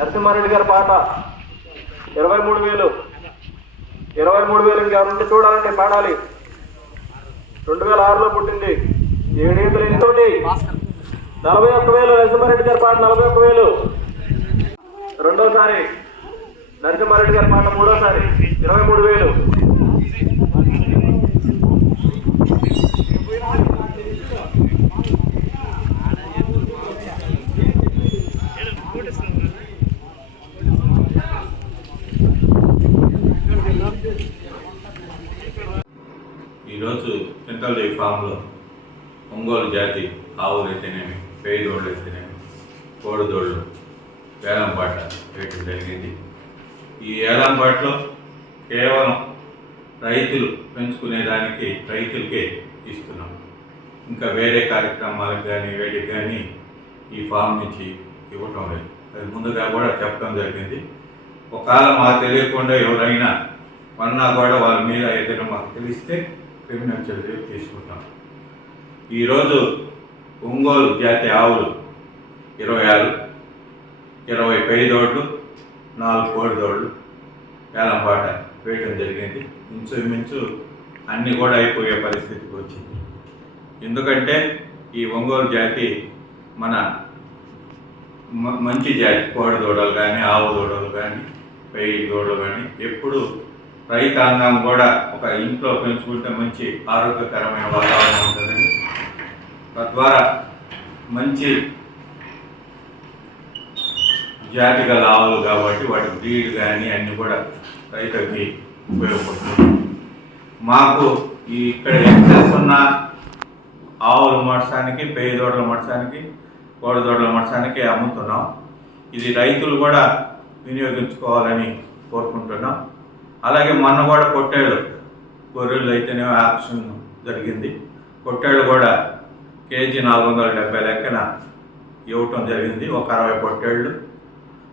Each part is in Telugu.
నరసింహారెడ్డి గారి పాట. ఇరవై మూడు వేలు. ఇరవై మూడు వేలు ఇంకెవరుంటే చూడాలంటే పాడాలి. రెండు వేల ఆరులో పుట్టింది. ఏడేళ్ళు ఎనిమిది నలభై ఒక్క వేలు నరసింహారెడ్డి గారి పాట నలభై ఒక్క వేలు. రెండోసారి నరసింహారెడ్డి గారి పాట మూడోసారి ఇరవై మూడు వేలు. ఈరోజు చింతలదేవి ఫామ్లో ఒంగోలు జాతి ఆవులు అయితేనేమి పేదోళ్ళు అయితేనేమి కోడిదోళ్ళు వేలంపాట వేయటం జరిగింది. ఈ వేలంపాటలో కేవలం రైతులు పెంచుకునేదానికి రైతులకే ఇస్తున్నాం. ఇంకా వేరే కార్యక్రమాలకు కానీ వేటికి కానీ ఈ ఫామ్ నుంచి ఇవ్వటం లేదు. అది ముందుగా కూడా చెప్పడం జరిగింది. ఒకవేళ మాకు తెలియకుండా ఎవరైనా కొన్నా కూడా వాళ్ళ మీద ఏదైనా మాకు తెలిస్తే క్రిమినల్ చర్యలు తీసుకుంటాం. ఈరోజు ఒంగోలు జాతి ఆవులు ఇరవై ఆరు ఇరవై పైదోళ్ళు నాలుగు కోడిదోళ్ళు వేలంపాట వేయటం జరిగింది. ఇంచుమించు అన్నీ కూడా అయిపోయే పరిస్థితికి వచ్చింది. ఎందుకంటే ఈ ఒంగోలు జాతి మన మంచి జాతి కోడి దూడలు కానీ ఆవు దూడలు కానీ పెయ్యి దూడలు కానీ ఎప్పుడు రైతాంగం కూడా ఒక ఇంట్లో పెంచుకుంటే మంచి ఆరోగ్యకరమైన వాతావరణం ఉంటుందని. తద్వారా మంచి జాతి గల ఆవులు కాబట్టి వాటి బ్రీడ్ కానీ అన్నీ కూడా రైతులకి ఉపయోగపడుతుంది. మాకు ఇక్కడ ఎక్సెస్ ఉన్న ఆవుల మడసానికి పేయి దూడల మడసానికి కోడి దూడల మడసానికి అమ్ముతున్నాం. ఇది రైతులు కూడా వినియోగించుకోవాలని కోరుకుంటున్నాం. అలాగే మొన్న కూడా పొట్టేళ్ళు గొర్రెలు అయితేనే ఆప్షన్ జరిగింది. పొట్టేళ్ళు కూడా కేజీ నాలుగు వందల డెబ్బై లెక్కన ఇవ్వటం జరిగింది. ఒక అరవై పొట్టేళ్ళు.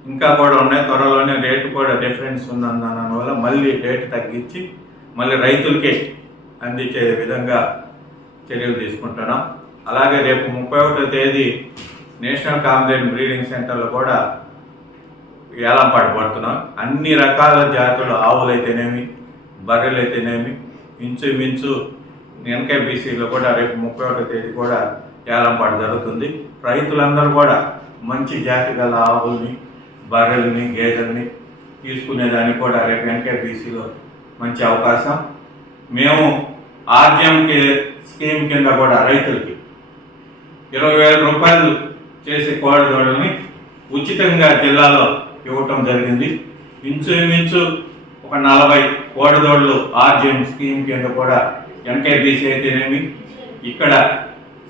ఇంకా కూడా ఉన్నాయి. త్వరలోనే రేటు కూడా డిఫరెన్స్ ఉందన్న వల్ల మళ్ళీ రేటు తగ్గించి మళ్ళీ రైతులకే అందించే విధంగా చర్యలు తీసుకుంటున్నాం. అలాగే రేపు ముప్పై ఒకటో తేదీ నేషనల్ కాంప్లైంట్ బ్రీడింగ్ సెంటర్లో కూడా ఏలంపాటు పడుతున్నాం. అన్ని రకాల జాతుల ఆవులైతేనేమి బర్రెలైతేనేమి ఇంచుమించు ఎన్కేబీసీలో కూడా రేపు ముప్పై ఒకటో తేదీ కూడా ఏలంపాటు జరుగుతుంది. రైతులందరూ కూడా మంచి జాతి గల ఆవుల్ని బర్రెల్ని గేదెల్ని తీసుకునేదానికి కూడా రేపు ఎన్కేబీసీలో మంచి అవకాశం. మేము ఆర్జీఎంకి స్కీమ్ కింద కూడా రైతులకి ఇరవై వేల రూపాయలు చేసే కోడిదోడల్ని ఉచితంగా జిల్లాలో ఇవ్వటం జరిగింది. ఇంచుమించు ఒక నలభై కోడిదోళ్ళు ఆర్జీఎం స్కీమ్ కింద కూడా ఎంకేబీసీ అయితేనేమి ఇక్కడ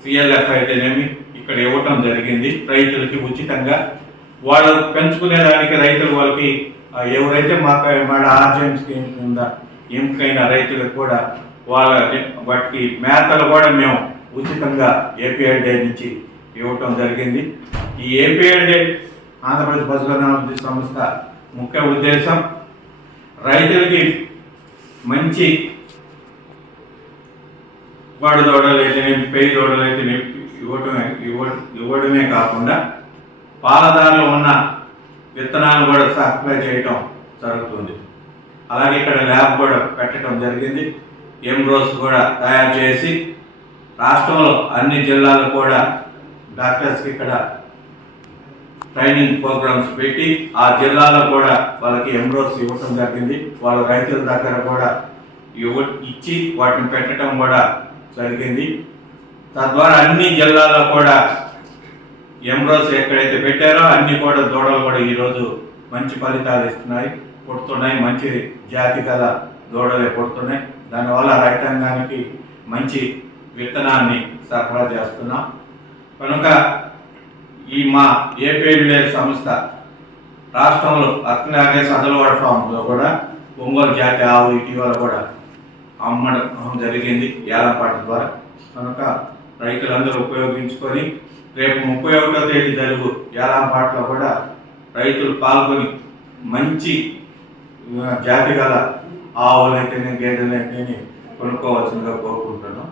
సిఎల్ఎఫ్ అయితేనేమి ఇక్కడ ఇవ్వటం జరిగింది రైతులకి ఉచితంగా. వాళ్ళు పెంచుకునేదానికి రైతులు వాళ్ళకి ఎవరైతే మాకు మన ఆర్జీఎం స్కీమ్ కింద ఎంపికైన రైతులకు కూడా వాళ్ళ వాటికి మేతలు కూడా మేము ఉచితంగా ఏపీఎల్డే నుంచి ఇవ్వటం జరిగింది. ఈ ఏపీఎల్డే ఆంధ్రప్రదేశ్ పశుధన సంస్థ ముఖ్య ఉద్దేశం రైతులకి మంచి వాడు దూడలు అయితేనేమి పేయి దూడలు అయితేనేమి ఇవ్వటమే ఇవ్వడమే కాకుండా పాలదారులు ఉన్న విత్తనాలు కూడా సప్లై చేయటం జరుగుతుంది. అలాగే ఇక్కడ ల్యాబ్ కూడా పెట్టడం జరిగింది. ఎంబ్రోస్ కూడా తయారు చేసి రాష్ట్రంలో అన్ని జిల్లాలు కూడా డాక్టర్స్కి ఇక్కడ ట్రైనింగ్ ప్రోగ్రామ్స్ పెట్టి ఆ జిల్లాలో కూడా వాళ్ళకి ఎంబ్రోస్ ఇవ్వటం జరిగింది. వాళ్ళ రైతుల దగ్గర కూడా ఇవ్వ ఇచ్చి వాటిని పెట్టడం కూడా జరిగింది. తద్వారా అన్ని జిల్లాలో కూడా ఎంబ్రోస్ ఎక్కడైతే పెట్టారో అన్ని కూడా దూడలు కూడా ఈరోజు మంచి ఫలితాలు ఇస్తున్నాయి. పుడుతున్నాయి. మంచి జాతి గల దూడలే పుడుతున్నాయి. దానివల్ల రైతాంగానికి మంచి విత్తనాన్ని సరఫరా చేస్తున్నాం. కనుక ఈ మా ఏపీఎల్ఏ సంస్థ రాష్ట్రంలో అట్లాగే సదలవాడ ఫామ్లో కూడా ఒంగోలు జాతి ఆవు ఇటీవల కూడా అమ్మడం జరిగింది. ఏలంపాట ద్వారా కనుక రైతులందరూ ఉపయోగించుకొని రేపు ముప్పై ఒకటో తేదీ జరుగు ఏలంపాటలో కూడా రైతులు పాల్గొని మంచి జాతి గల ఆవులైతేనే గేదెలైతేనే కొనుక్కోవాల్సిందిగా కోరుకుంటున్నాం.